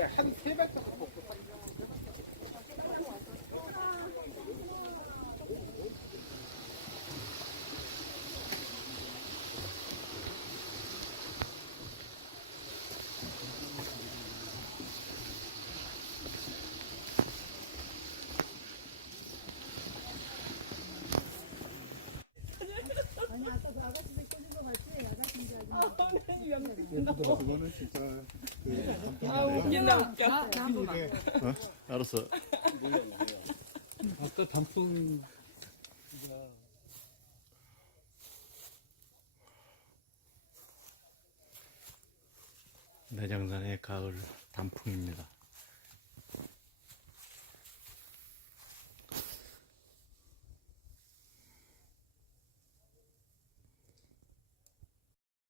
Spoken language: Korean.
한세 달 동안 먹고 살 그거는 진짜 그 아, 웃긴다, 웃겨. 어? 알았어. 아까 단풍 내장산의 가을 단풍입니다.